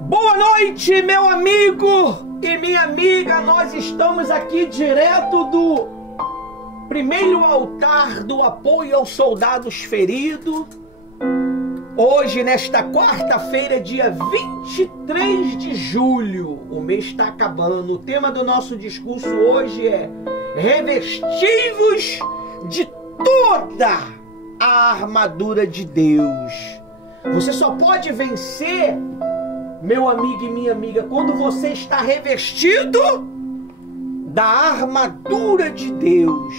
Boa noite, meu amigo e minha amiga. Nós estamos aqui direto do primeiro altar do apoio aos soldados feridos. Hoje, nesta quarta-feira, dia 23 de julho, o mês está acabando. O tema do nosso discurso hoje é revestivos de toda a armadura de Deus. Você só pode vencer, meu amigo e minha amiga, quando você está revestido da armadura de Deus.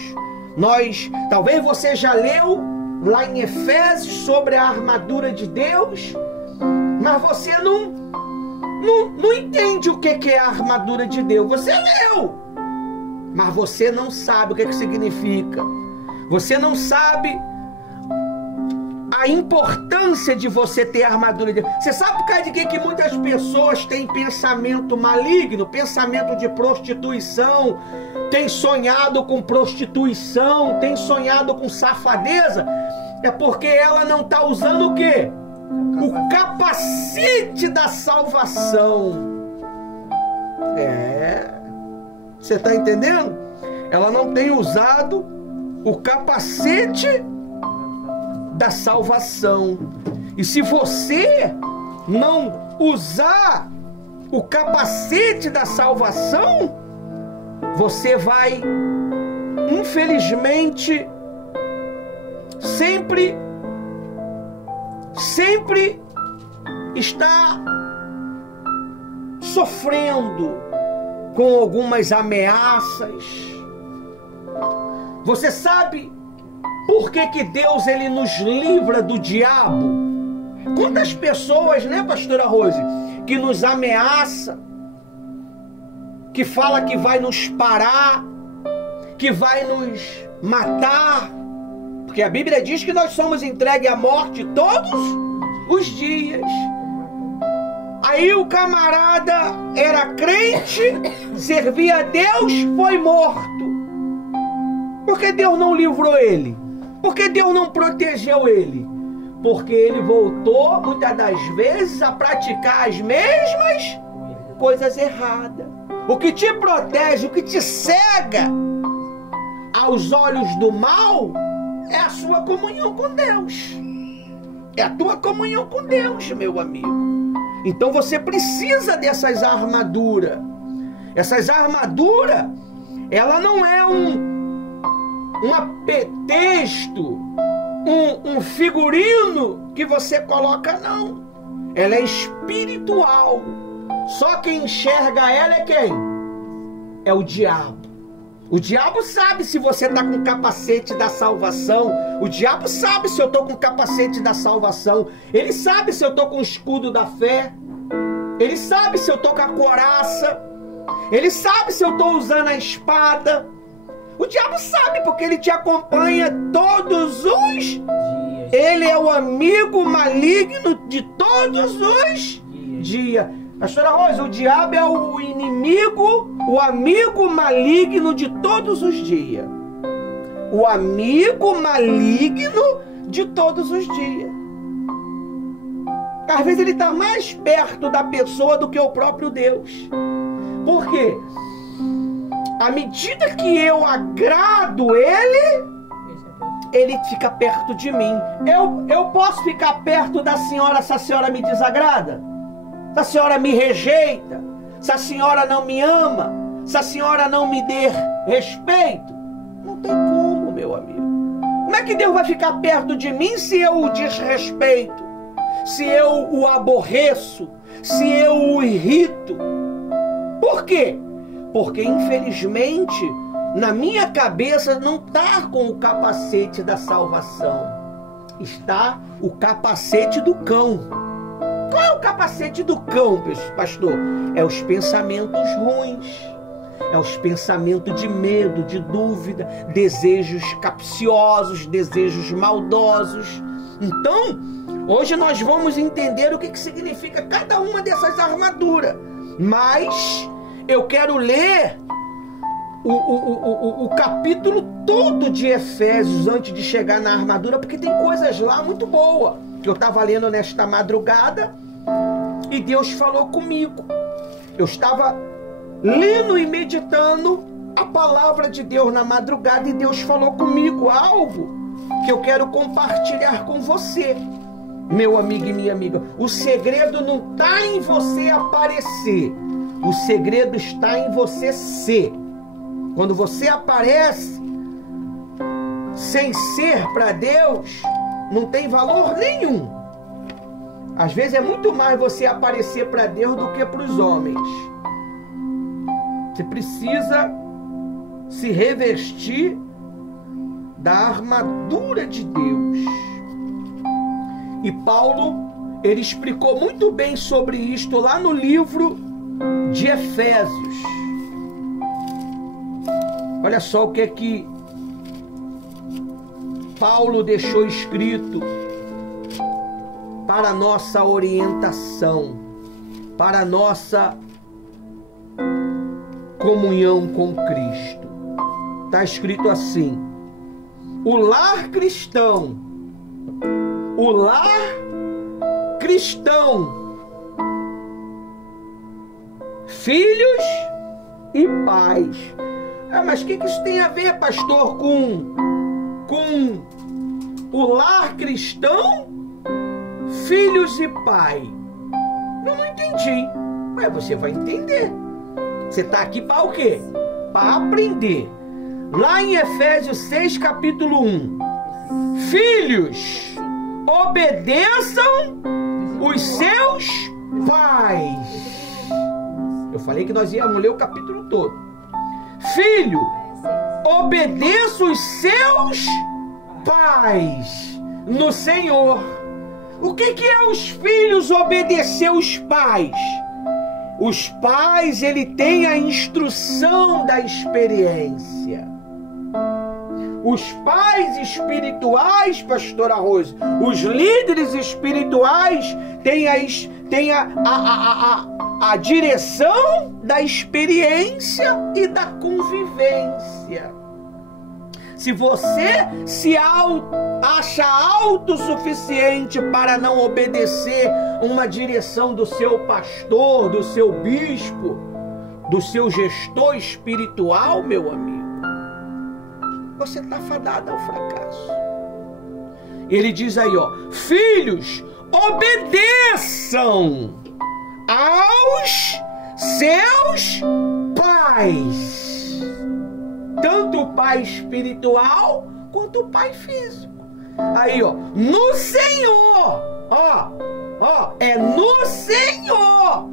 Talvez você já leu lá em Efésios sobre a armadura de Deus, mas você não entende o que é a armadura de Deus. Você leu, mas você não sabe o que significa. Você não sabe a importância de você ter a armadura de Deus. Você sabe por causa de que muitas pessoas têm pensamento maligno, pensamento de prostituição, tem sonhado com prostituição, tem sonhado com safadeza? É porque ela não está usando o quê? O capacete da salvação. Você está entendendo? Ela não tem usado o capacete da salvação. E se você não usar o capacete da salvação, você vai, infelizmente, sempre estar sofrendo com algumas ameaças. Você sabe por que Deus ele nos livra do diabo? Quantas pessoas, né, pastora Rose, que nos ameaça, que fala que vai nos parar, que vai nos matar, porque a Bíblia diz que nós somos entregues à morte todos os dias. Aí o camarada era crente, servia a Deus, foi morto. Por que Deus não livrou ele? Por que Deus não protegeu ele? Porque ele voltou, muitas das vezes, a praticar as mesmas coisas erradas. O que te protege, o que te cega aos olhos do mal, é a sua comunhão com Deus. É a tua comunhão com Deus, meu amigo. Então você precisa dessas armaduras. Essas armaduras, ela não é um apetexto, um figurino que você coloca, não. Ela é espiritual. Só quem enxerga ela é quem? É o diabo. O diabo sabe se você está com o capacete da salvação. O diabo sabe se eu estou com o capacete da salvação. Ele sabe se eu estou com o escudo da fé. Ele sabe se eu estou com a couraça. Ele sabe se eu estou usando a espada. O diabo sabe porque ele te acompanha todos os dias. Ele é o amigo maligno de todos os dias. Pastora Rosa, o diabo é o inimigo, o amigo maligno de todos os dias. O amigo maligno de todos os dias. Às vezes ele está mais perto da pessoa do que o próprio Deus. Por quê? À medida que eu agrado ele fica perto de mim. Eu posso ficar perto da senhora se a senhora me desagrada? Se a senhora me rejeita? Se a senhora não me ama? Se a senhora não me der respeito? Não tem como, meu amigo. Como é que Deus vai ficar perto de mim se eu o desrespeito? Se eu o aborreço? Se eu o irrito? Por quê? Porque, infelizmente, na minha cabeça não está com o capacete da salvação. Está o capacete do cão. Qual é o capacete do cão, pastor? É os pensamentos ruins. É os pensamentos de medo, de dúvida, desejos capciosos, desejos maldosos. Então, hoje nós vamos entender o que significa cada uma dessas armaduras. Mas eu quero ler o capítulo todo de Efésios antes de chegar na armadura, porque tem coisas lá muito boas. que eu estava lendo nesta madrugada e Deus falou comigo. Eu estava lendo e meditando a palavra de Deus na madrugada e Deus falou comigo algo que eu quero compartilhar com você, meu amigo e minha amiga. O segredo não está em você aparecer, o segredo está em você ser. Quando você aparece sem ser para Deus, não tem valor nenhum. Às vezes é muito mais você aparecer para Deus do que para os homens. Você precisa se revestir da armadura de Deus. E Paulo, ele explicou muito bem sobre isto lá no livro de Efésios. Olha só o que é que Paulo deixou escrito para a nossa orientação, para a nossa comunhão com Cristo. Está escrito assim: o lar cristão, filhos e pais. Mas o que isso tem a ver, pastor, com o lar cristão, filhos e pai? Eu não entendi. Mas você vai entender. Você está aqui para o quê? Para aprender. Lá em Efésios 6, capítulo 1. Filhos, obedeçam os seus pais. Eu falei que nós íamos ler o capítulo todo. Filho, obedeça os seus pais no Senhor. O que é os filhos obedecer os pais? Os pais, ele tem a instrução da experiência. Os pais espirituais, pastora Rose, os líderes espirituais têm a direção da experiência e da convivência. Se você se acha autossuficiente para não obedecer uma direção do seu pastor, do seu bispo, do seu gestor espiritual, meu amigo, você está fadado ao fracasso. Ele diz aí, ó: filhos, obedeçam aos seus pais. Tanto o pai espiritual quanto o pai físico. Aí, ó, no Senhor. É no Senhor.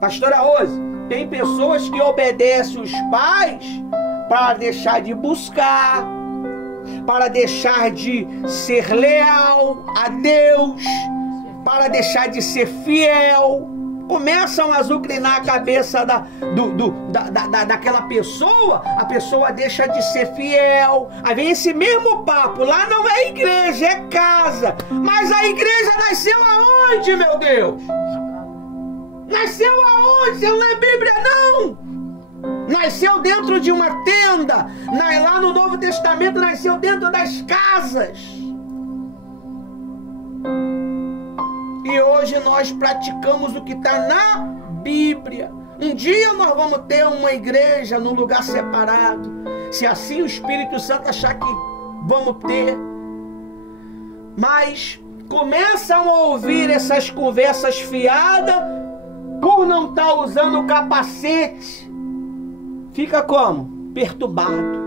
Pastora Rose, tem pessoas que obedecem os pais para deixar de buscar, para deixar de ser leal a Deus, para deixar de ser fiel. Começam a azucrinar a cabeça daquela pessoa, a pessoa deixa de ser fiel. Aí vem esse mesmo papo: lá não é igreja, é casa. Mas a igreja nasceu aonde, meu Deus? Nasceu aonde? Você não lê Bíblia, não? Nasceu dentro de uma tenda. Lá no Novo Testamento nasceu dentro das casas. E hoje nós praticamos o que está na Bíblia. Um dia nós vamos ter uma igreja num lugar separado, se assim o Espírito Santo achar que vamos ter. Mas começam a ouvir essas conversas fiadas por não estar usando o capacete. Fica como? Perturbado.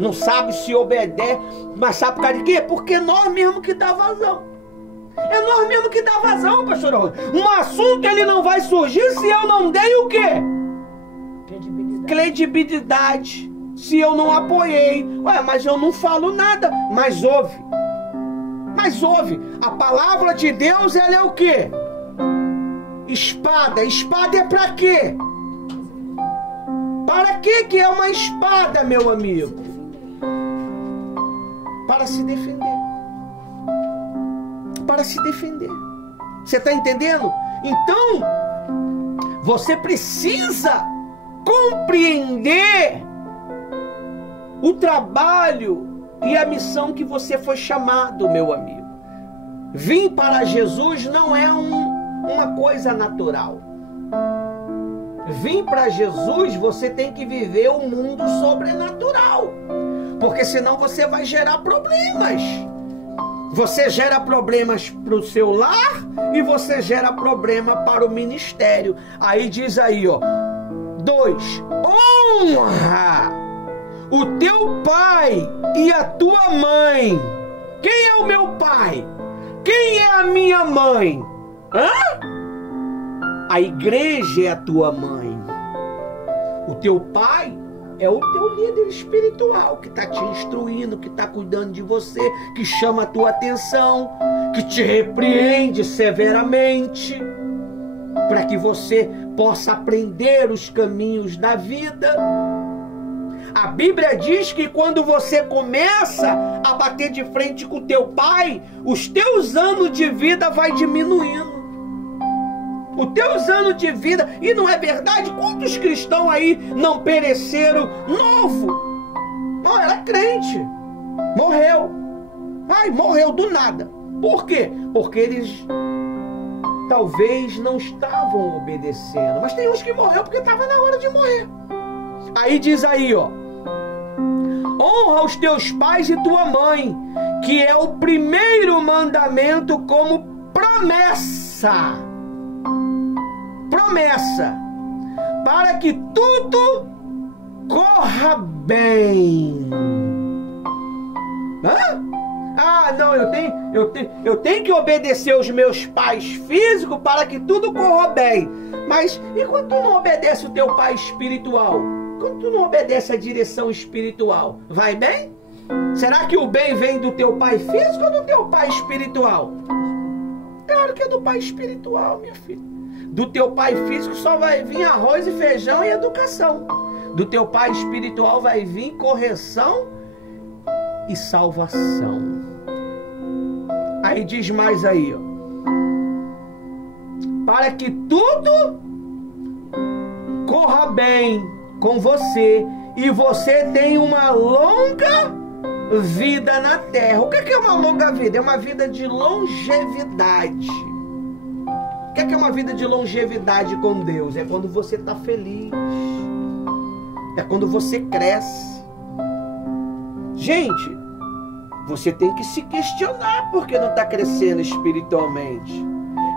Não sabe se obedece. Mas sabe por causa de quê? Porque nós mesmo que dá vazão. É nós mesmo que dá vazão, pastor Rose. Um assunto ele não vai surgir se eu não dei o quê? Credibilidade. Se eu não apoiei. Ué, mas eu não falo nada. Mas ouve. Mas ouve. A palavra de Deus, ela é o quê? Espada. Espada é para quê? Para que é uma espada, meu amigo? Para se defender. Para se defender. Você está entendendo? Então, você precisa compreender o trabalho e a missão que você foi chamado, meu amigo. Vir para Jesus não é uma coisa natural. Vir para Jesus, você tem que viver o mundo sobrenatural. Porque senão você vai gerar problemas. Você gera problemas para o seu lar e você gera problema para o ministério. Aí diz aí, ó. 2. Honra o teu pai e a tua mãe. Quem é o meu pai? Quem é a minha mãe? A igreja é a tua mãe. O teu pai é o teu líder espiritual, que está te instruindo, que está cuidando de você, que chama a tua atenção, que te repreende severamente, para que você possa aprender os caminhos da vida. A Bíblia diz que quando você começa a bater de frente com o teu pai, os teus anos de vida vai diminuindo. Os teus anos de vida, e não é verdade? Quantos cristãos aí não pereceram novo? Não, era crente, morreu. Morreu do nada. Por quê? Porque eles talvez não estavam obedecendo. Mas tem uns que morreu porque estava na hora de morrer. Aí diz aí, ó. Honra os teus pais e tua mãe, que é o primeiro mandamento como promessa. Promessa. Para que tudo corra bem. Não, eu tenho que obedecer os meus pais físicos para que tudo corra bem. Mas e quando tu não obedece o teu pai espiritual? Quando tu não obedece a direção espiritual, vai bem? Será que o bem vem do teu pai físico ou do teu pai espiritual? Claro que é do pai espiritual, minha filha. Do teu pai físico só vai vir arroz e feijão e educação. Do teu pai espiritual vai vir correção e salvação. Aí diz mais aí, ó. Para que tudo corra bem com você e você tenha uma longa vida na terra. O que é uma longa vida? É uma vida de longevidade. O que é uma vida de longevidade com Deus? É quando você está feliz. É quando você cresce. Gente, você tem que se questionar porque não está crescendo espiritualmente.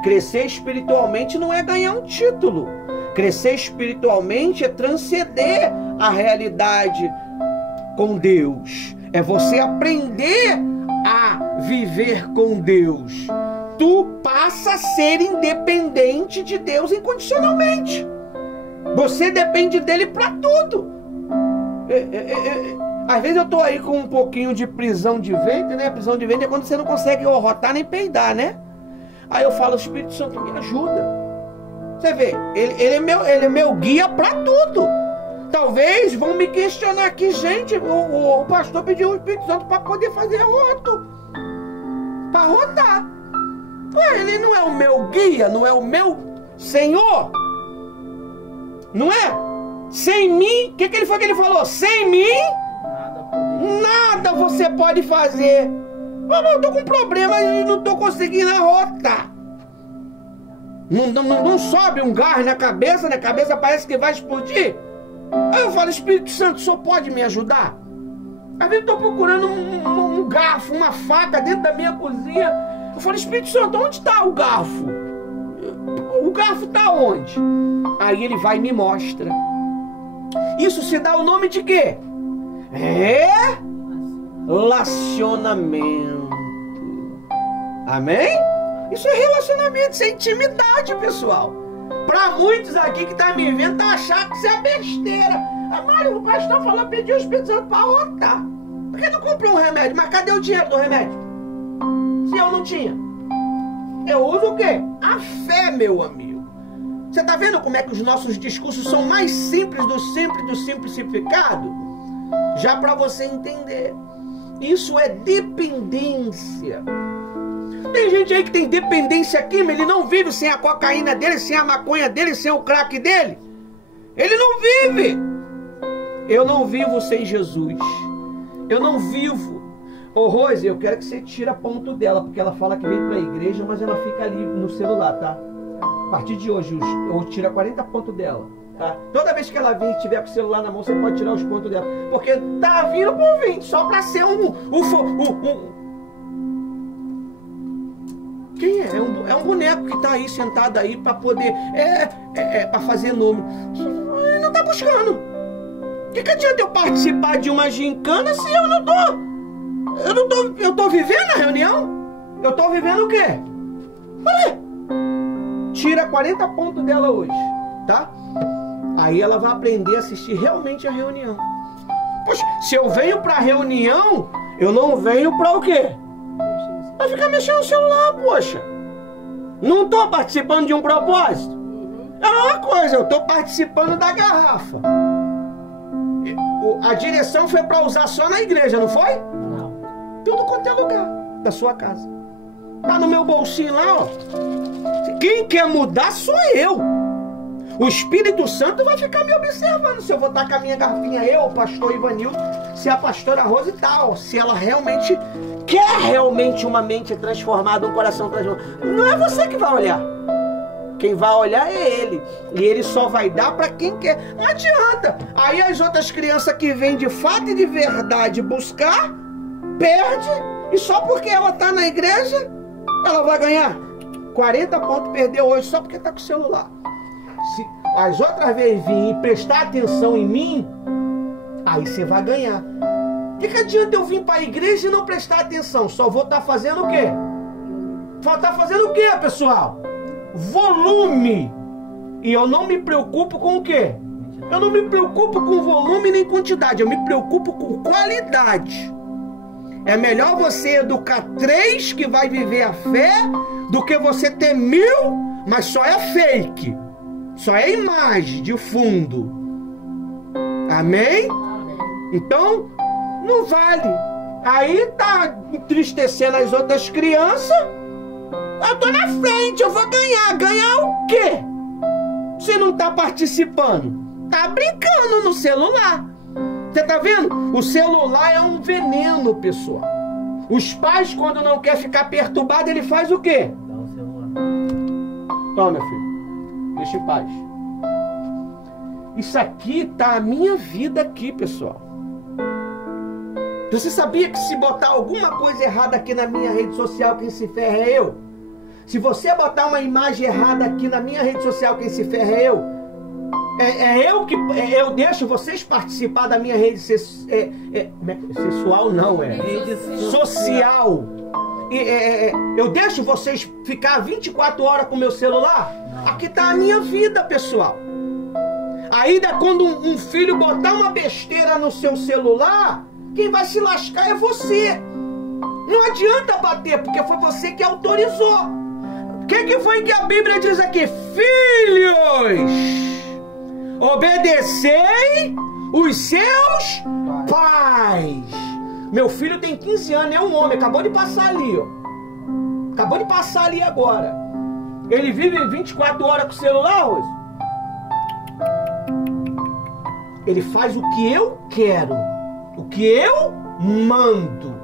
Crescer espiritualmente não é ganhar um título. Crescer espiritualmente é transcender a realidade com Deus. É você aprender a viver com Deus. Tu passa a ser independente de Deus incondicionalmente. Você depende dele para tudo. Às vezes eu tô aí com um pouquinho de prisão de ventre, né? Prisão de ventre é quando você não consegue rotar nem peidar, né? Aí eu falo, Espírito Santo, me ajuda. Você vê, ele é meu guia para tudo. Talvez vão me questionar aqui, gente, o pastor pediu o Espírito Santo para poder fazer roto. Para rotar. Ué, ele não é o meu guia, não é o meu Senhor? Não é? Sem mim, o que ele foi que ele falou? Sem mim, nada você pode fazer. Eu tô com problema e não tô conseguindo arrotar. Não sobe um gás na cabeça, né? A cabeça parece que vai explodir. Aí eu falo, Espírito Santo, o senhor pode me ajudar? Às vezes eu tô procurando um garfo, uma faca dentro da minha cozinha. Eu falo, Espírito Santo, onde está o garfo? O garfo está onde? Aí ele vai e me mostra. Isso se dá o nome de quê? Relacionamento. Amém? Isso é relacionamento, isso é intimidade, pessoal. Para muitos aqui que tá me vendo, tá achando que isso é besteira. Mário, o pastor falou, pediu o Espírito Santo para rotar. Por que não comprou um remédio? Mas cadê o dinheiro do remédio? Se eu não tinha. Eu uso o quê? A fé, meu amigo. Você tá vendo como é que os nossos discursos são mais simples do simplificado? Já para você entender. Isso é dependência. Tem gente aí que tem dependência química, ele não vive sem a cocaína dele, sem a maconha dele, sem o crack dele. Ele não vive. Eu não vivo sem Jesus. Eu não vivo. Ô Rose, eu quero que você tire a ponto dela, porque ela fala que vem pra igreja, mas ela fica ali no celular, tá? A partir de hoje, eu tiro 40 pontos dela, tá? Toda vez que ela vir e tiver com o celular na mão, você pode tirar os pontos dela. Porque tá vindo por 20, só pra ser quem é? É um boneco que tá aí, sentado aí, pra poder, pra fazer número. Não tá buscando. Que adianta eu participar de uma gincana se eu não tô... Eu tô vivendo a reunião? Eu tô vivendo o quê? Olha, tira 40 pontos dela hoje, tá? Aí ela vai aprender a assistir realmente a reunião. Poxa, se eu venho pra reunião, eu não venho pra o quê? Vai ficar mexendo no celular, poxa. Não tô participando de um propósito. É uma coisa, eu tô participando da garrafa. A direção foi pra usar só na igreja, não foi? Não. Tudo quanto é lugar da sua casa. Tá no meu bolsinho lá, ó. Quem quer mudar sou eu. O Espírito Santo vai ficar me observando se eu vou estar com a minha garrafinha, eu, o pastor Ivanildo, se a pastora Rose e tal, se ela realmente quer realmente uma mente transformada, um coração transformado. Não é você que vai olhar. Quem vai olhar é ele. E ele só vai dar para quem quer. Não adianta. Aí as outras crianças que vêm de fato e de verdade buscar, perde. E só porque ela está na igreja, ela vai ganhar 40 pontos, perdeu hoje só porque está com o celular. Se as outras vezes vir e prestar atenção em mim, aí você vai ganhar. O que adianta eu vir para a igreja e não prestar atenção? Só vou estar fazendo o quê? Vou estar fazendo o quê, pessoal? Volume. E eu não me preocupo com o quê? Eu não me preocupo com volume nem quantidade. Eu me preocupo com qualidade. É melhor você educar 3 que vai viver a fé do que você ter 1000, mas só é fake. Só é imagem de fundo. Amém? Então, não vale. Aí tá entristecendo as outras crianças. Eu tô na frente, eu vou ganhar. Ganhar o quê? Você não tá participando. Tá brincando no celular. Você tá vendo? O celular é um veneno, pessoal. Os pais, quando não quer ficar perturbado, ele faz o quê? Dá o celular. Toma, meu filho. Deixa em paz. Isso aqui tá a minha vida aqui, pessoal. Você sabia que se botar alguma coisa errada aqui na minha rede social, quem se ferra é eu? Se você botar uma imagem errada aqui na minha rede social, quem se ferra é eu? Eu deixo vocês participar da minha rede sexual, não é? Rede social. Eu deixo vocês ficar 24 horas com o meu celular? Aqui tá a minha vida, pessoal. Ainda quando um filho botar uma besteira no seu celular, quem vai se lascar é você. Não adianta bater, porque foi você que autorizou. O que foi que a Bíblia diz aqui? Filhos, obedecei os seus pais. Meu filho tem 15 anos, é um homem, acabou de passar ali, ó. Acabou de passar ali agora. Ele vive 24 horas com o celular, Rose? Ele faz o que eu quero, o que eu mando.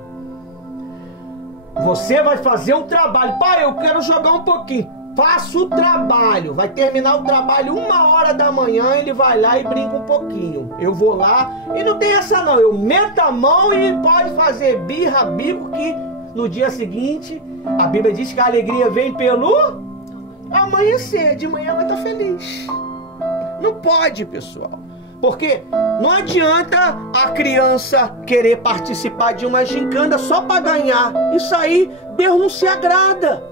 Você vai fazer um trabalho. Pai, eu quero jogar um pouquinho. Faça o trabalho. Vai terminar o trabalho 1h da manhã, ele vai lá e brinca um pouquinho. Eu vou lá e não tem essa não. Eu meto a mão e pode fazer birra, bico, que no dia seguinte, a Bíblia diz que a alegria vem pelo amanhecer. De manhã vai estar feliz. Não pode, pessoal. Porque não adianta a criança querer participar de uma gincana só para ganhar. Isso aí, Deus não se agrada.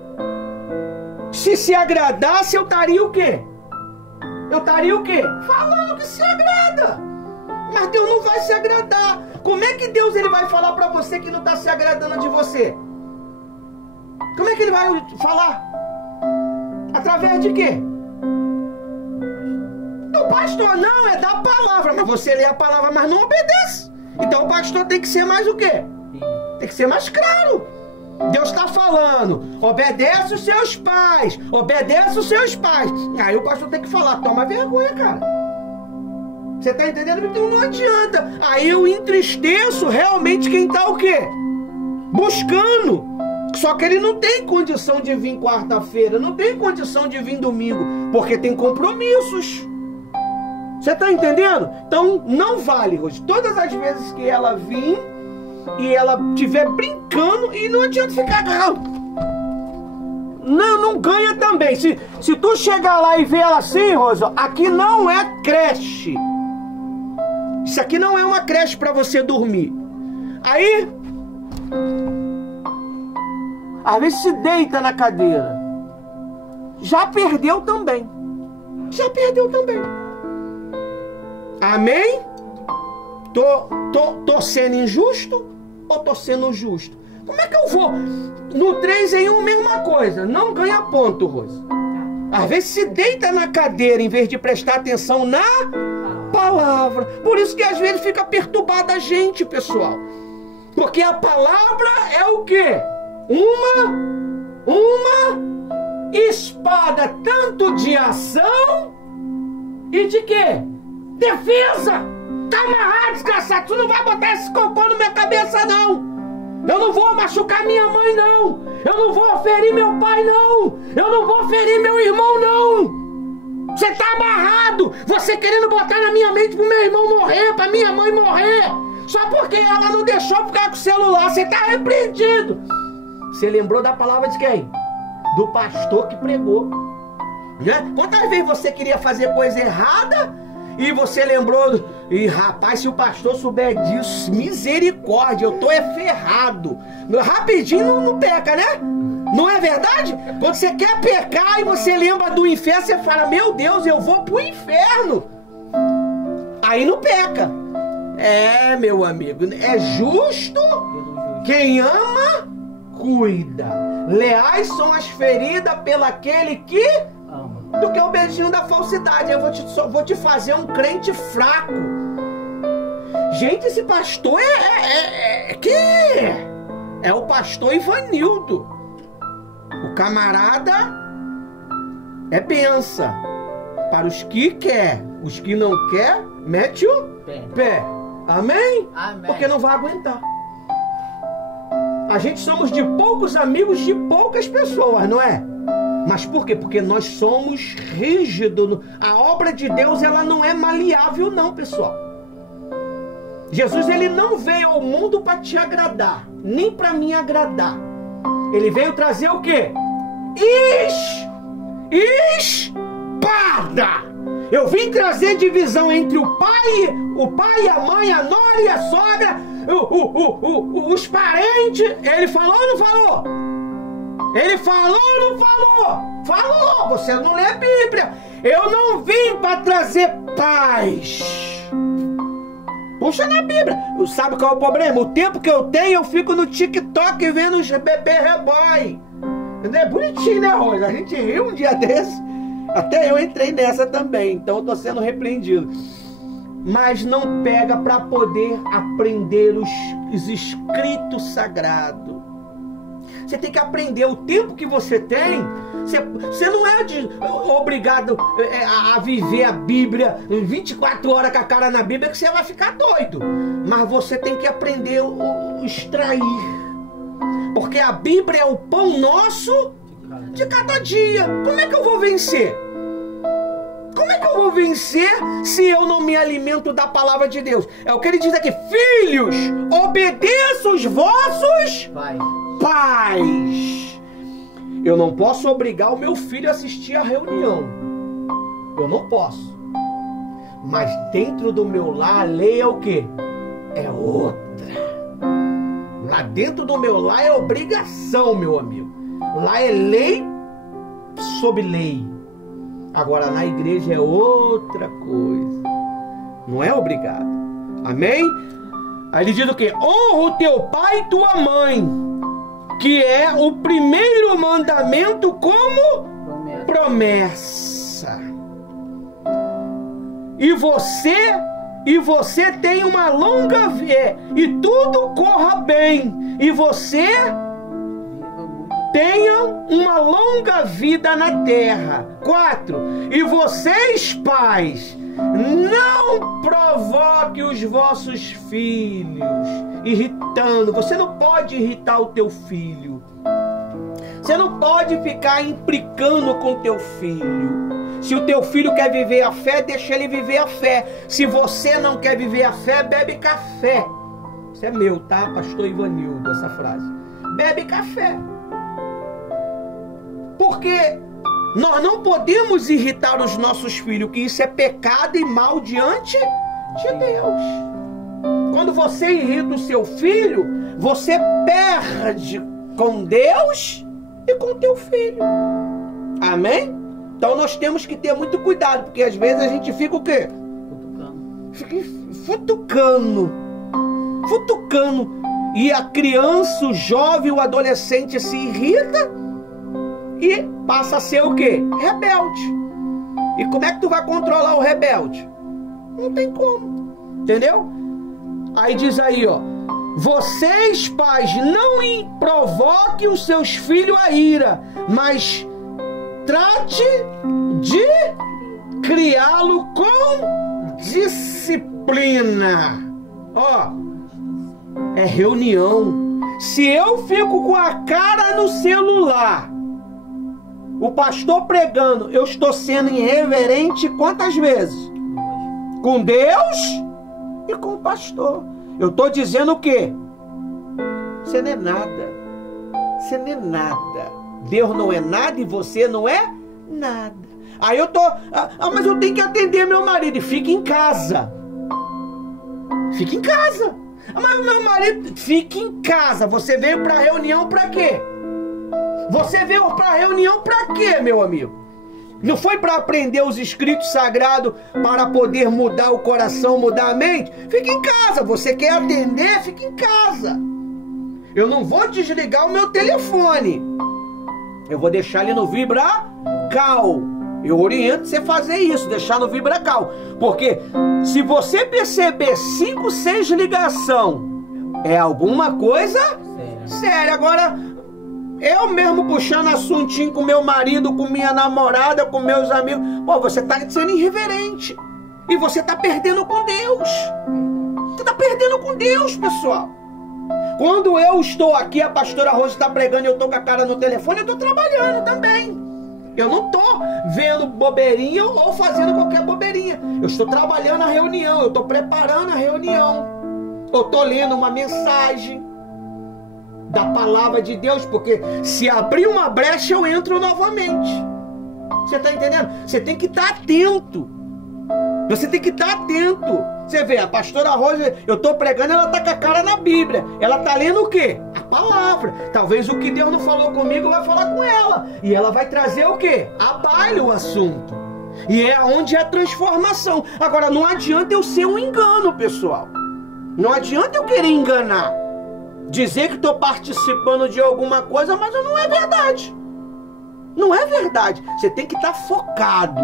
Se agradasse, eu estaria o quê? Eu estaria o quê? Falando que se agrada. Mas Deus não vai se agradar. Como é que Deus ele vai falar para você que não está se agradando de você? Como é que ele vai falar? Através de quê? O pastor não, é da palavra. Mas você lê a palavra, mas não obedece. Então o pastor tem que ser mais o quê? Tem que ser mais claro. Deus está falando, obedece os seus pais, obedece os seus pais. Aí o pastor tem que falar, toma vergonha, cara. Você está entendendo? Então não adianta. Aí eu entristeço realmente quem está o quê? buscando. Só que ele não tem condição de vir quarta-feira, não tem condição de vir domingo, porque tem compromissos. Você está entendendo? Então não vale, Rose. Todas as vezes que ela vir e ela estiver brincando, e não adianta ficar... Não ganha também. Se tu chegar lá e ver ela assim, Rosa, aqui não é creche. Isso aqui não é uma creche para você dormir. Aí, às vezes se deita na cadeira. Já perdeu também. Já perdeu também. Amém? Tô sendo injusto ou tô sendo justo? Como é que eu vou? No 3 em 1, mesma coisa. Não ganha ponto, Rosa. Às vezes se deita na cadeira em vez de prestar atenção na palavra. Por isso que às vezes fica perturbada a gente, pessoal. Porque a palavra é o quê? Uma espada, tanto de ação e de quê? Defesa! Tá amarrado, desgraçado. Tu não vai botar esse cocô na minha cabeça, não. Eu não vou machucar minha mãe, não. Eu não vou ferir meu pai, não. Eu não vou ferir meu irmão, não. Você tá amarrado. Você querendo botar na minha mente pro meu irmão morrer, pra minha mãe morrer. Só porque ela não deixou ficar com o celular. Você tá repreendido. Você lembrou da palavra de quem? Do pastor que pregou. Né? Quantas vezes você queria fazer coisa errada e você lembrou... E rapaz, se o pastor souber disso, misericórdia, eu tô ferrado. Rapidinho não peca, né? Não é verdade? Quando você quer pecar e você lembra do inferno, você fala, meu Deus, eu vou pro inferno. Aí não peca. É, meu amigo, é justo. Quem ama, cuida. Leais são as feridas pelaquele que ama. Do que o beijinho da falsidade. Eu vou te fazer um crente fraco. Gente, esse pastor é o pastor Ivanildo. O camarada é benção. Para os que quer. Os que não quer, mete o pé. Amém? Amém? Porque não vai aguentar. A gente somos de poucos amigos, de poucas pessoas, não é? Mas por quê? Porque nós somos rígidos. A obra de Deus, ela não é maleável, não, pessoal. Jesus, ele não veio ao mundo para te agradar, nem para me agradar. Ele veio trazer o quê? Espada. Eu vim trazer divisão entre o pai, a mãe, a nora e a sogra, os parentes. Ele falou ou não falou? Ele falou ou não falou? Falou. Você não lê a Bíblia. Eu não vim para trazer paz. Puxa na Bíblia. Sabe qual é o problema? O tempo que eu tenho, eu fico no TikTok vendo os bebê reboy. É bonitinho, né, Rosa? A gente riu um dia desse. Até eu entrei nessa também. Então eu tô sendo repreendido. Mas não pega para poder aprender os escritos sagrados. Você tem que aprender. O tempo que você tem, você não é obrigado a viver a Bíblia 24 horas com a cara na Bíblia, que você vai ficar doido. Mas você tem que aprender a extrair. Porque a Bíblia é o pão nosso de cada dia. Como é que eu vou vencer? Como é que eu vou vencer se eu não me alimento da palavra de Deus? É o que ele diz aqui. Filhos, obedeçam os vossos pais. Eu não posso obrigar o meu filho a assistir a reunião. Eu não posso. Mas dentro do meu lar, a lei é o quê? É outra. Lá dentro do meu lar é obrigação, meu amigo. Lá é lei sobre lei. Agora na igreja é outra coisa. Não é obrigado. Amém? Aí ele diz o quê? Honra o teu pai e tua mãe, que é o primeiro mandamento como promessa. E você tem uma longa vida, e tudo corra bem, e você tenha uma longa vida na terra. 4. E vocês, pais, não provoque os vossos filhos, irritando. Você não pode irritar o teu filho. Você não pode ficar implicando com o teu filho. Se o teu filho quer viver a fé, deixa ele viver a fé. Se você não quer viver a fé, bebe café. Isso é meu, tá? Pastor Ivanildo, essa frase. Bebe café. Porque nós não podemos irritar os nossos filhos, que isso é pecado e mal diante de Deus. Quando você irrita o seu filho, você perde com Deus e com o teu filho. Amém? Então nós temos que ter muito cuidado, porque às vezes a gente fica o quê? Futucando. E a criança, o jovem, o adolescente se irrita e passa a ser o quê? Rebelde. E como é que tu vai controlar o rebelde? Não tem como. Entendeu? Aí diz aí, ó. Vocês, pais, não provoquem os seus filhos a ira, mas trate de criá-lo com disciplina. Ó, é reunião. Se eu fico com a cara no celular, o pastor pregando, eu estou sendo irreverente quantas vezes? Com Deus e com o pastor. Eu estou dizendo o quê? Você não é nada. Você não é nada. Deus não é nada e você não é nada. Aí eu tô... mas eu tenho que atender meu marido. E fica em casa. Fica em casa. Mas meu marido... Fica em casa. Você veio para a reunião para quê? Você veio para a reunião para quê, meu amigo? Não foi para aprender os escritos sagrados para poder mudar o coração, mudar a mente? Fica em casa. Você quer atender? Fica em casa. Eu não vou desligar o meu telefone. Eu vou deixar ele no vibracal. Eu oriento você a fazer isso, deixar no vibracal. Porque se você perceber 5, 6 ligações, é alguma coisa séria. Agora... eu mesmo puxando assuntinho com meu marido, com minha namorada, com meus amigos. Pô, você tá sendo irreverente. E você tá perdendo com Deus. Você tá perdendo com Deus, pessoal. Quando eu estou aqui, a pastora Rose está pregando e eu tô com a cara no telefone, eu tô trabalhando também. Eu não tô vendo bobeirinha ou fazendo qualquer bobeirinha. Eu estou trabalhando a reunião, eu tô preparando a reunião. Eu tô lendo uma mensagem da palavra de Deus, porque se abrir uma brecha eu entro novamente. Você está entendendo? Você tem que estar atento. Você tem que estar atento. Você vê, a pastora Rosa, eu estou pregando, ela está com a cara na Bíblia. Ela está lendo o quê? A palavra. Talvez o que Deus não falou comigo vai falar com ela. E ela vai trazer o quê? A baile o assunto. E é onde é a transformação. Agora, não adianta eu ser um engano, pessoal. Não adianta eu querer enganar. Dizer que estou participando de alguma coisa, mas não é verdade. Não é verdade. Você tem que estar focado.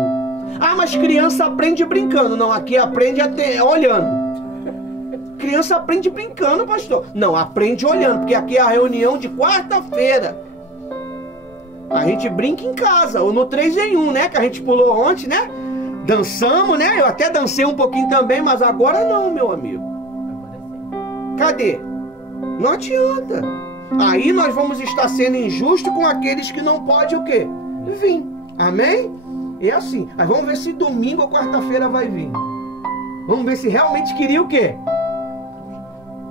Ah, mas criança aprende brincando. Não, aqui aprende até olhando. Criança aprende brincando, pastor. Não, aprende olhando, porque aqui é a reunião de quarta-feira. A gente brinca em casa, ou no 3 em 1, né? Que a gente pulou ontem, né? Dançamos, né? Eu até dancei um pouquinho também, mas agora não, meu amigo. Cadê? Não adianta. Aí nós vamos estar sendo injustos com aqueles que não podem o quê? Vir. Amém? É assim. Aí vamos ver se domingo ou quarta-feira vai vir. Vamos ver se realmente queria o quê?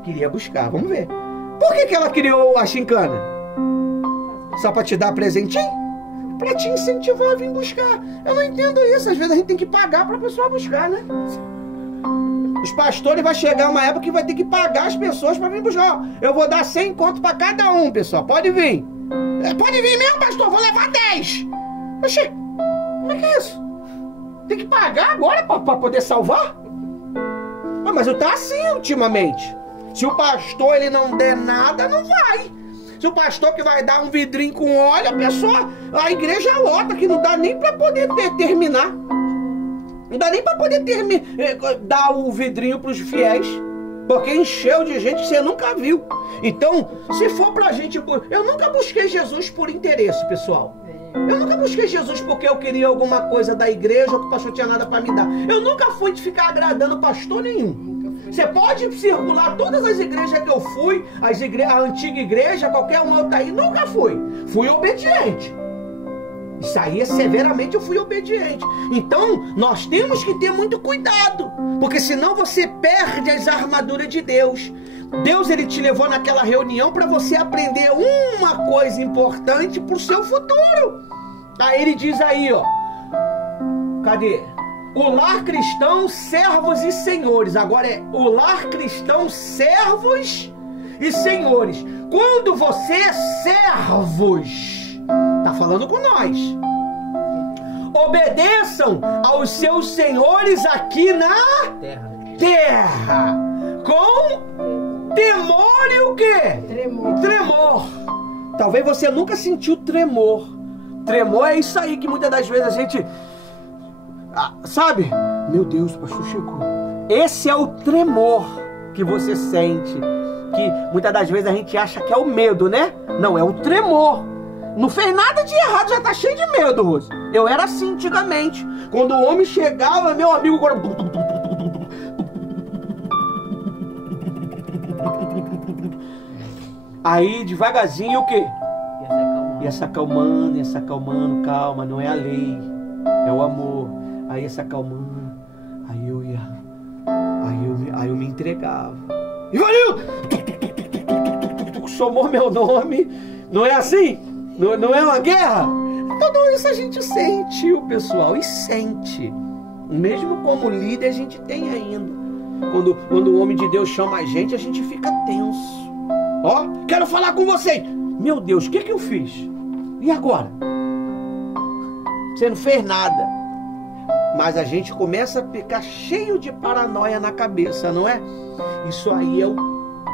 Queria buscar. Vamos ver. Por que ela criou a gincana? Só para te dar presentinho? Para te incentivar a vir buscar. Eu não entendo isso. Às vezes a gente tem que pagar para a pessoa buscar, né? Os pastores vai chegar uma época que vai ter que pagar as pessoas para vir buscar. Eu vou dar 100 conto para cada um, pessoal. Pode vir. Pode vir mesmo, pastor. Vou levar 10. Oxê, como é que é isso? Tem que pagar agora para poder salvar? Ah, mas eu tô assim ultimamente. Se o pastor ele não der nada, não vai. Se o pastor que vai dar um vidrinho com óleo, a pessoa, a igreja lota, que não dá nem para poder terminar. Não dá nem para poder dar o vidrinho para os fiéis. Porque encheu de gente que você nunca viu. Então, se for pra gente... Eu nunca busquei Jesus por interesse, pessoal. Eu nunca busquei Jesus porque eu queria alguma coisa da igreja ou que o pastor tinha nada para me dar. Eu nunca fui de ficar agradando pastor nenhum. Você pode circular todas as igrejas que eu fui, a antiga igreja, qualquer uma outra aí, nunca fui. Fui obediente. Isso aí, severamente, eu fui obediente. Então, nós temos que ter muito cuidado, porque senão você perde as armaduras de Deus. Deus, ele te levou naquela reunião para você aprender uma coisa importante para o seu futuro. Aí ele diz aí, ó, cadê? O lar cristão, servos e senhores. Agora é o lar cristão, servos e senhores. Quando você é servos, tá falando com nós. Obedeçam aos seus senhores aqui na terra. Com temor e o quê? Tremor. Talvez você nunca sentiu tremor. Tremor é isso aí que muitas das vezes a gente... sabe? Meu Deus, o pastor chegou. Esse é o tremor que você sente. Que muitas das vezes a gente acha que é o medo, né? Não, é o tremor. Não fez nada de errado, já tá cheio de medo, Rose. Eu era assim antigamente. Quando o homem chegava, meu amigo... Aí, devagarzinho, o quê? Ia se acalmando, calma, não é a lei, é o amor. Aí ia se acalmando, aí eu me entregava. Ivanildo! Somou meu nome, não é assim? Não é uma guerra? Tudo isso a gente sente, o pessoal, e sente. Mesmo como líder a gente tem ainda. Quando o homem de Deus chama a gente fica tenso. Ó, quero falar com vocês. Meu Deus, o que eu fiz? E agora? Você não fez nada. Mas a gente começa a ficar cheio de paranoia na cabeça, não é? Isso aí é o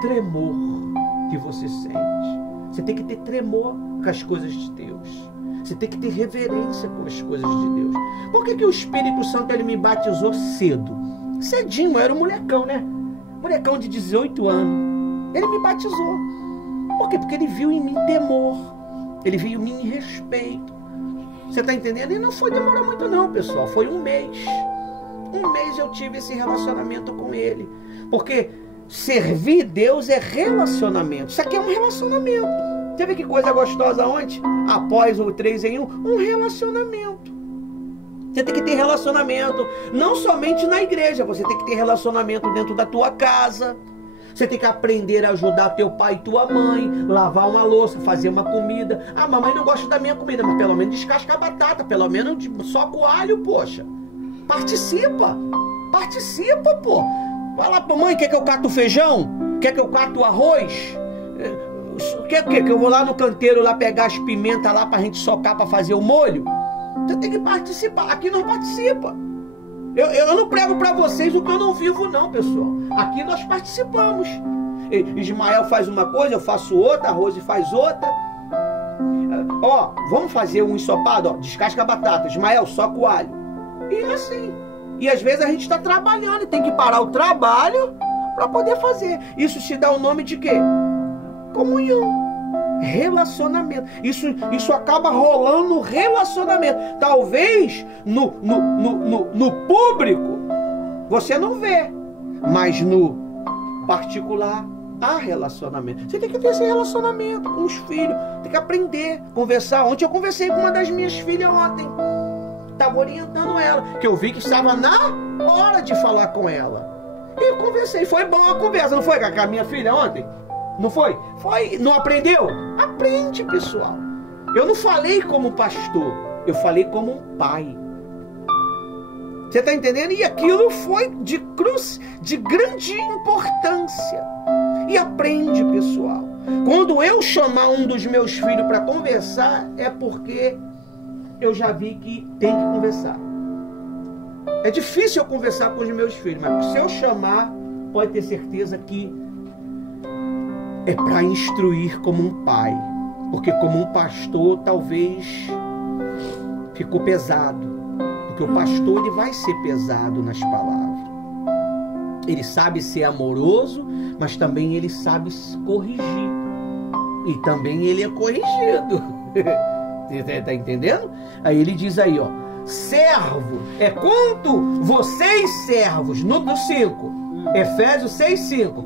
tremor que você sente. Você tem que ter tremor com as coisas de Deus. Você tem que ter reverência com as coisas de Deus. Por que o Espírito Santo ele me batizou cedo? Cedinho, eu era um molecão, né? Molecão de 18 anos. Ele me batizou. Por quê? Porque ele viu em mim temor. Ele viu em mim respeito. Você está entendendo? E não foi demorar muito não, pessoal. Foi um mês. Um mês eu tive esse relacionamento com ele. Porque servir Deus é relacionamento. Isso aqui é um relacionamento. Você vê que coisa gostosa ontem? Após o 3 em 1, um relacionamento. Você tem que ter relacionamento. Não somente na igreja. Você tem que ter relacionamento dentro da tua casa. Você tem que aprender a ajudar teu pai e tua mãe, lavar uma louça, fazer uma comida. Ah, mamãe não gosta da minha comida, mas pelo menos descasca a batata, pelo menos só com alho, poxa. Participa, pô. Vai lá, mãe, quer que eu cato o feijão? Quer que eu cato o arroz? Quer o quê? Que eu vou lá no canteiro lá pegar as pimentas lá pra gente socar pra fazer o molho? Você tem que participar. Aqui não participa. Eu não prego para vocês o que eu não vivo não, pessoal. Aqui nós participamos. Ismael faz uma coisa, eu faço outra, a Rose faz outra. Ó, vamos fazer um ensopado, ó, descasca a batata. Ismael, soca o alho. E é assim. E às vezes a gente está trabalhando e tem que parar o trabalho para poder fazer. Isso se dá o nome de quê? Comunhão. Relacionamento. Isso acaba rolando no relacionamento. Talvez no público você não vê, mas no particular há relacionamento. Você tem que ter esse relacionamento com os filhos. Tem que aprender, conversar. Ontem eu conversei com uma das minhas filhas ontem. Estava orientando ela, que eu vi que estava na hora de falar com ela. E eu conversei. Foi boa a conversa, não foi com a minha filha ontem? Não foi? Foi. Não aprendeu? Aprende, pessoal. Eu não falei como pastor, eu falei como um pai. Você está entendendo? E aquilo foi de grande importância. E aprende, pessoal. Quando eu chamar um dos meus filhos para conversar, é porque eu já vi que tem que conversar. É difícil eu conversar com os meus filhos, mas se eu chamar, pode ter certeza que é para instruir como um pai. Porque como um pastor, talvez ficou pesado. Porque o pastor ele vai ser pesado nas palavras. Ele sabe ser amoroso, mas também ele sabe corrigir. E também ele é corrigido. Você tá entendendo? Aí ele diz aí, ó, servo, quanto vocês servos, no 5, Efésios 6:5,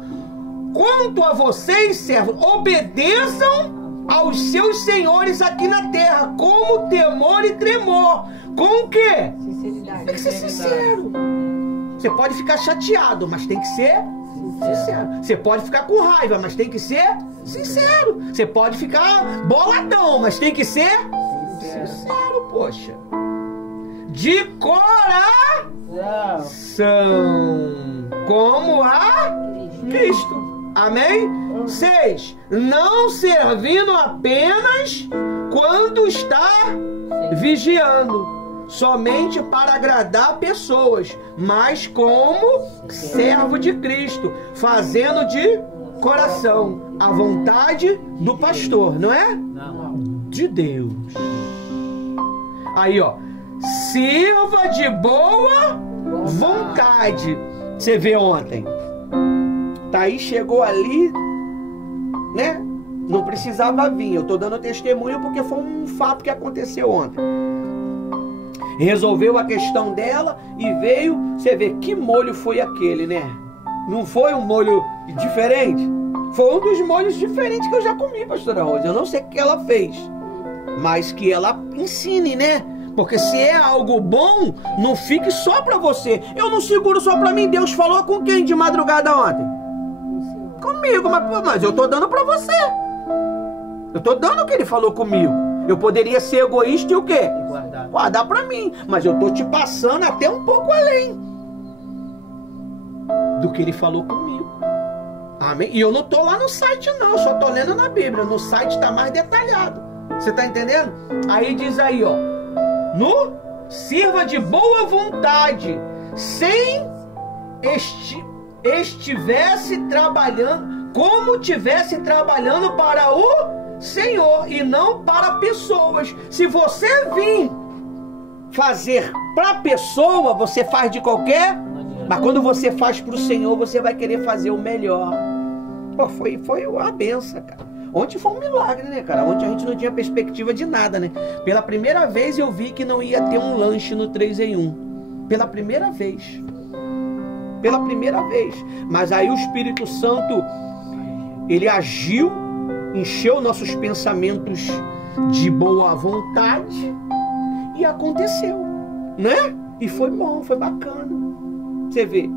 quanto a vocês servos, obedeçam aos seus senhores aqui na terra, com temor e tremor. Com o quê? Sinceridade. Tem que ser sincero. Você pode ficar chateado, mas tem que ser sincero. Você pode ficar com raiva, mas tem que ser sincero. Você pode ficar boladão, mas tem que ser sincero, poxa. De coração, como a Cristo. Amém? 6. Não servindo apenas quando está vigiando, somente para agradar pessoas, mas como servo de Cristo, fazendo de coração a vontade do pastor, não é? Não. De Deus. Aí, ó, sirva de boa vontade. Você vê ontem, Thaís chegou ali, né? Não precisava vir. Eu tô dando testemunho porque foi um fato que aconteceu ontem. Resolveu a questão dela e veio. Você vê que molho foi aquele, né? Não foi um molho diferente? Foi um dos molhos diferentes que eu já comi, pastora Rosa. Eu não sei o que ela fez, mas que ela ensine, né? Porque se é algo bom, não fique só pra você. Eu não seguro só pra mim. Deus falou com quem de madrugada ontem? Comigo, mas eu tô dando pra você. Eu tô dando o que ele falou comigo. Eu poderia ser egoísta e o quê? Guardar pra mim. Mas eu tô te passando até um pouco além do que ele falou comigo. Amém? E eu não tô lá no site não, eu só tô lendo na Bíblia. No site tá mais detalhado. Você tá entendendo? Aí diz aí, ó, sirva de boa vontade, sem estivesse trabalhando, como tivesse trabalhando para o Senhor e não para pessoas. Se você vir fazer para pessoa, você faz de qualquer, mas quando você faz para o Senhor, você vai querer fazer o melhor. Pô, foi uma benção, cara. Ontem foi um milagre, né, cara? Ontem a gente não tinha perspectiva de nada, né? Pela primeira vez eu vi que não ia ter um lanche no 3 em 1. Pela primeira vez. Pela primeira vez. Mas aí o Espírito Santo, ele agiu, encheu nossos pensamentos de boa vontade e aconteceu, né? E foi bom, foi bacana. Você vê,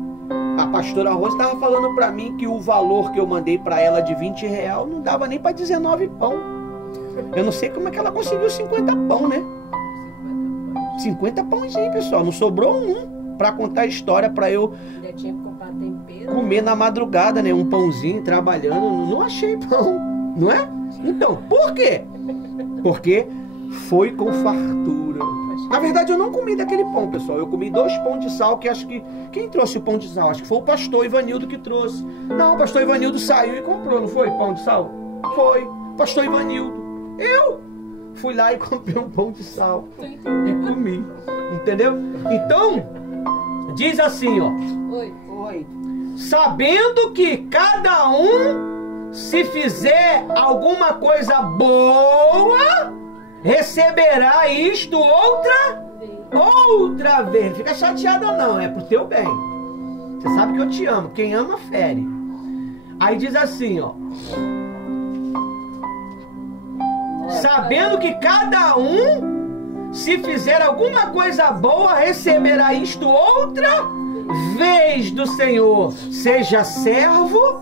a pastora Rosa estava falando para mim que o valor que eu mandei para ela de R$20 não dava nem para 19 pão. Eu não sei como é que ela conseguiu 50 pão, né? 50 pãozinhos, pessoal. Não sobrou um para contar a história para eu comer na madrugada, né? Um pãozinho trabalhando. Não achei pão, não é? Então, por quê? Porque foi com fartura. Na verdade, eu não comi daquele pão, pessoal. Eu comi 2 pães de sal, que acho que... Quem trouxe o pão de sal? Acho que foi o pastor Ivanildo que trouxe. Não, o pastor Ivanildo saiu e comprou, não foi? Pão de sal? Foi. Pastor Ivanildo. Eu fui lá e comprei um pão de sal e comi. Entendeu? Então, diz assim, ó. Oi. Sabendo que cada um, se fizer alguma coisa boa, receberá isto outra vez. Não fica chateada não, é pro teu bem. Você sabe que eu te amo. Quem ama, fere. Aí diz assim, ó. Sabendo que cada um, se fizer alguma coisa boa, receberá isto outra vez do Senhor. Seja servo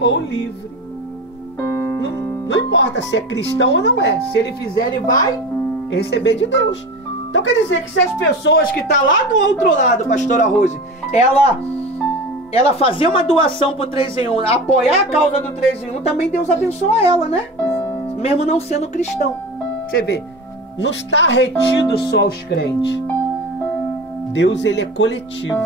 ou livre. Não importa se é cristão ou não é. Se ele fizer, ele vai receber de Deus. Então quer dizer que se as pessoas que estão lá do outro lado, pastora Rose, ela fazer uma doação pro 3 em 1, apoiar a causa do 3 em 1, também Deus abençoa ela, né? Mesmo não sendo cristão. Você vê, não está retido só aos crentes. Deus, ele é coletivo.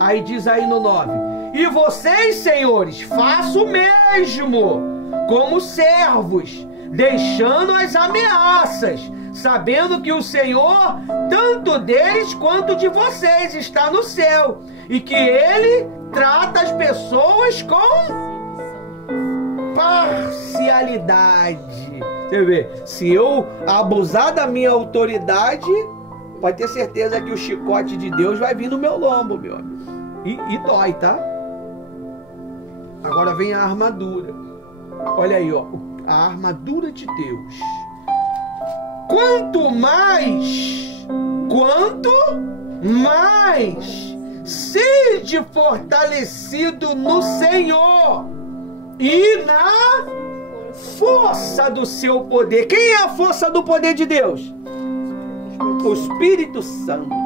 Aí diz aí no 9: e vocês, senhores, façam o mesmo como servos, deixando as ameaças, sabendo que o Senhor, tanto deles quanto de vocês, está no céu, e que Ele trata as pessoas com parcialidade. Você vê, se eu abusar da minha autoridade, pode ter certeza que o chicote de Deus vai vir no meu lombo, meu amigo. E dói, tá? Agora vem a armadura. Olha aí, ó, a armadura de Deus. Quanto mais sede fortalecido no Senhor e na força do seu poder. Quem é a força do poder de Deus? O Espírito Santo.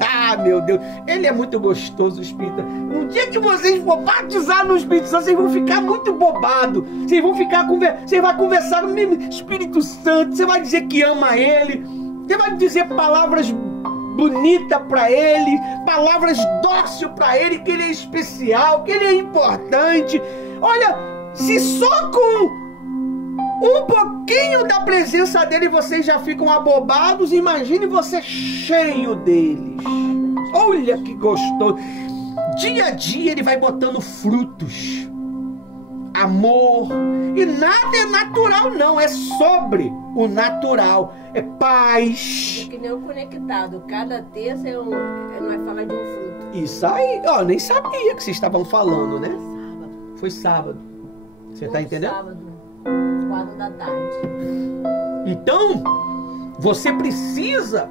Ah, meu Deus, ele é muito gostoso, o Espírito. No dia que vocês for batizar no Espírito Santo, vocês vão ficar muito bobados. Vocês vão ficar você vai conversar com o Espírito Santo, você vai dizer que ama ele, você vai dizer palavras bonitas para ele, palavras dóceis para ele, que ele é especial, que ele é importante. Olha, se só com um pouquinho da presença dele vocês já ficam abobados, imagine você cheio deles. Olha que gostoso. Dia a dia ele vai botando frutos, amor, e nada é natural não, é sobre o natural, é paz. É que nem o conectado, cada terça nós falar de um fruto. Isso aí, ó, nem sabia que vocês estavam falando, né? Sábado. Foi sábado. Você tá entendendo? Sábado, 4 da tarde. Então, você precisa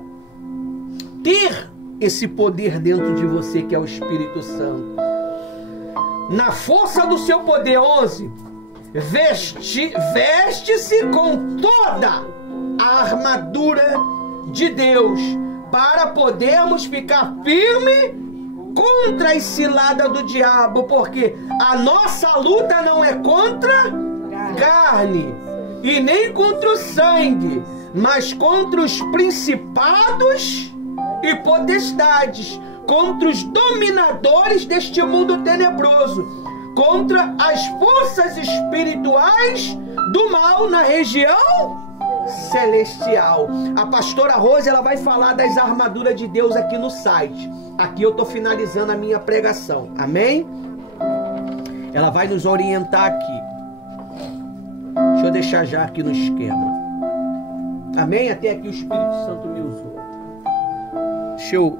ter esse poder dentro de você, que é o Espírito Santo. Na força do seu poder, 11, veste-se com toda a armadura de Deus, para podermos ficar firme contra as ciladas do diabo, porque a nossa luta não é contra carne e nem contra o sangue, mas contra os principados e potestades, contra os dominadores deste mundo tenebroso, contra as forças espirituais do mal na região celestial. A pastora Rose, ela vai falar das armaduras de Deus aqui no site. Aqui eu estou finalizando a minha pregação, amém? Ela vai nos orientar aqui. Deixa eu deixar já aqui no esquema, amém? Até aqui o Espírito Santo me usou. Deixa eu